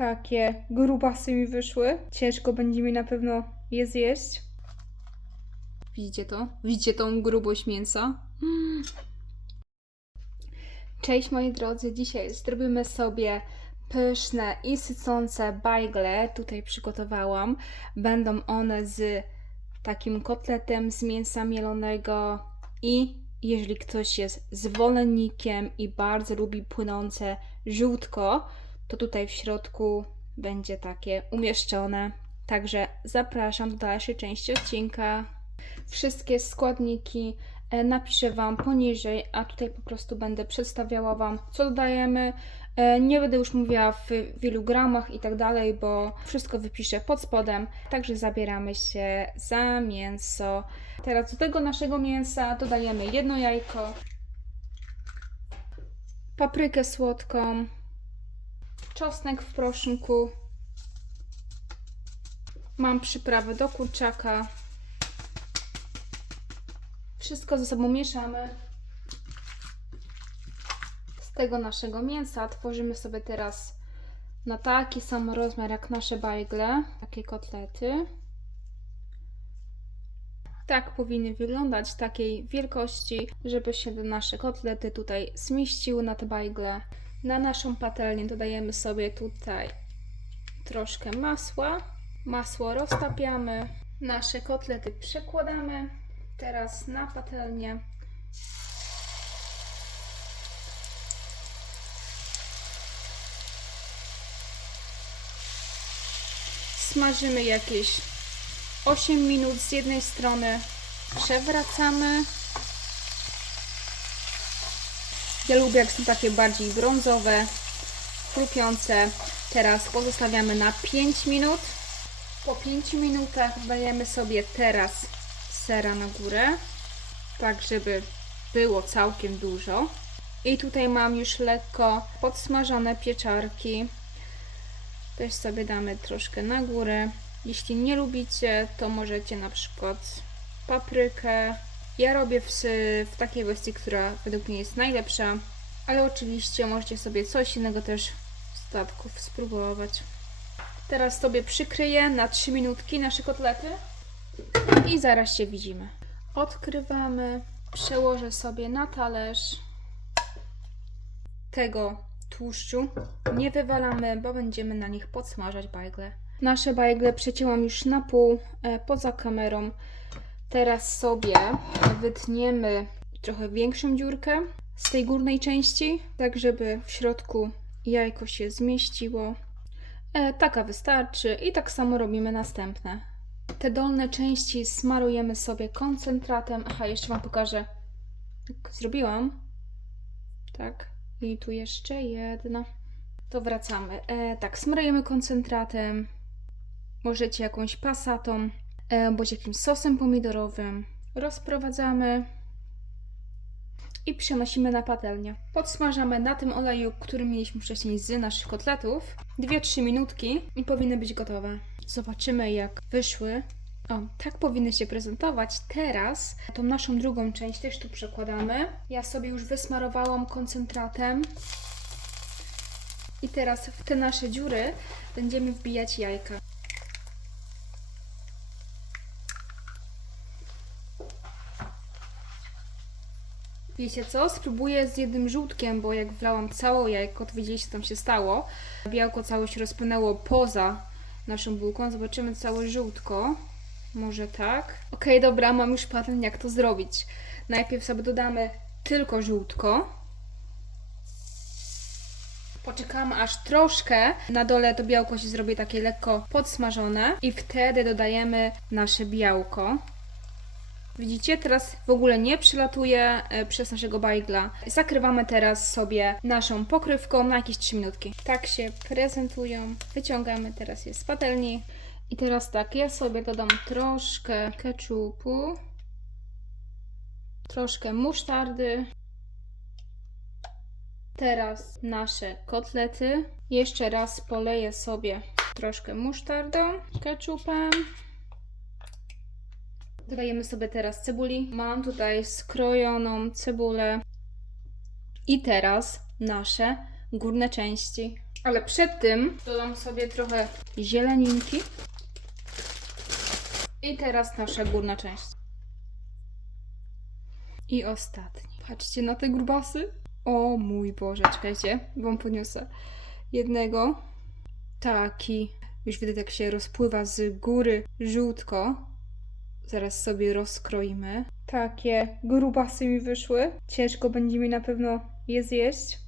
Takie grubasy mi wyszły. Ciężko będzie mi na pewno je zjeść. Widzicie to? Widzicie tą grubość mięsa? Cześć moi drodzy, dzisiaj zrobimy sobie pyszne i sycące bajgle. Tutaj przygotowałam. Będą one z takim kotletem z mięsa mielonego i jeżeli ktoś jest zwolennikiem i bardzo lubi płynące żółtko, to tutaj w środku będzie takie umieszczone. Także zapraszam do dalszej części odcinka. Wszystkie składniki e, napiszę Wam poniżej, a tutaj po prostu będę przedstawiała Wam, co dodajemy. E, Nie będę już mówiła w w ilu gramach i tak dalej, bo wszystko wypiszę pod spodem. Także zabieramy się za mięso. Teraz do tego naszego mięsa dodajemy jedno jajko, paprykę słodką, czosnek w proszynku. Mam przyprawę do kurczaka. Wszystko ze sobą mieszamy. Z tego naszego mięsa tworzymy sobie teraz na taki sam rozmiar jak nasze bajgle, takie kotlety. Tak powinny wyglądać, takiej wielkości, żeby się nasze kotlety tutaj zmieściły na te bajgle. Na naszą patelnię dodajemy sobie tutaj troszkę masła. Masło roztapiamy. Nasze kotlety przekładamy teraz na patelnię. Smażymy jakieś 8 minut z jednej strony. Przewracamy. Ja lubię, jak są takie bardziej brązowe, chrupiące. Teraz pozostawiamy na 5 minut. Po 5 minutach dajemy sobie teraz sera na górę, tak żeby było całkiem dużo. I tutaj mam już lekko podsmażone pieczarki. Też sobie damy troszkę na górę. Jeśli nie lubicie, to możecie na przykład paprykę. Ja robię w, w takiej wersji, która według mnie jest najlepsza, ale oczywiście możecie sobie coś innego też z dodatków spróbować. Teraz sobie przykryję na 3 minutki nasze kotlety i zaraz się widzimy. Odkrywamy, przełożę sobie na talerz tego tłuszczu. Nie wywalamy, bo będziemy na nich podsmażać bajgle. Nasze bajgle przecięłam już na pół e, poza kamerą. Teraz sobie wytniemy trochę większą dziurkę z tej górnej części, tak żeby w środku jajko się zmieściło. E, taka wystarczy i tak samo robimy następne. Te dolne części smarujemy sobie koncentratem. Aha, jeszcze Wam pokażę. Jak zrobiłam. Tak. I tu jeszcze jedna. To wracamy. E, tak, smarujemy koncentratem. Możecie jakąś pasatą, bądź jakimś sosem pomidorowym. Rozprowadzamy i przenosimy na patelnię. Podsmażamy na tym oleju, który mieliśmy wcześniej z naszych kotletów. 2-3 minutki i powinny być gotowe. Zobaczymy jak wyszły. O, tak powinny się prezentować. Teraz tą naszą drugą część też tu przekładamy. Ja sobie już wysmarowałam koncentratem. I teraz w te nasze dziury będziemy wbijać jajka. Wiecie co? Spróbuję z jednym żółtkiem, bo jak wlałam całe jajko, to widzieliście co tam się stało. Białko całe się rozpłynęło poza naszą bułką. Zobaczymy całe żółtko. Może tak. Okej, dobra, mam już patent jak to zrobić. Najpierw sobie dodamy tylko żółtko. Poczekamy aż troszkę na dole to białko się zrobi takie lekko podsmażone i wtedy dodajemy nasze białko. Widzicie, teraz w ogóle nie przylatuje e, przez naszego bajgla. Zakrywamy teraz sobie naszą pokrywką na jakieś 3 minutki. Tak się prezentują. Wyciągamy teraz je z patelni. I teraz tak, ja sobie dodam troszkę keczupu, troszkę musztardy. Teraz nasze kotlety. Jeszcze raz poleję sobie troszkę musztardą, keczupem. Dodajemy sobie teraz cebuli. Mam tutaj skrojoną cebulę. I teraz nasze górne części. Ale przed tym dodam sobie trochę zieleninki. I teraz nasza górna część. I ostatni. Patrzcie na te grubasy. O mój Boże, czekajcie, wam podniosę. Jednego. Taki. Już widać jak się rozpływa z góry żółtko. Zaraz sobie rozkroimy. Takie grubasy mi wyszły. Ciężko będzie mi na pewno je zjeść.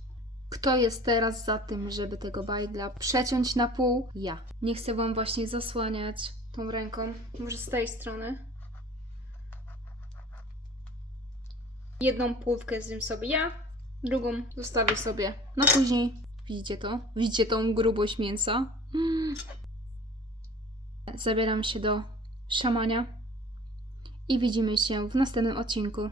Kto jest teraz za tym, żeby tego bajgla przeciąć na pół? Ja. Nie chcę wam właśnie zasłaniać tą ręką. Może z tej strony. Jedną półkę zjem sobie ja, drugą zostawię sobie na później. Widzicie to? Widzicie tą grubość mięsa? Mm. Zabieram się do szamania i widzimy się w następnym odcinku.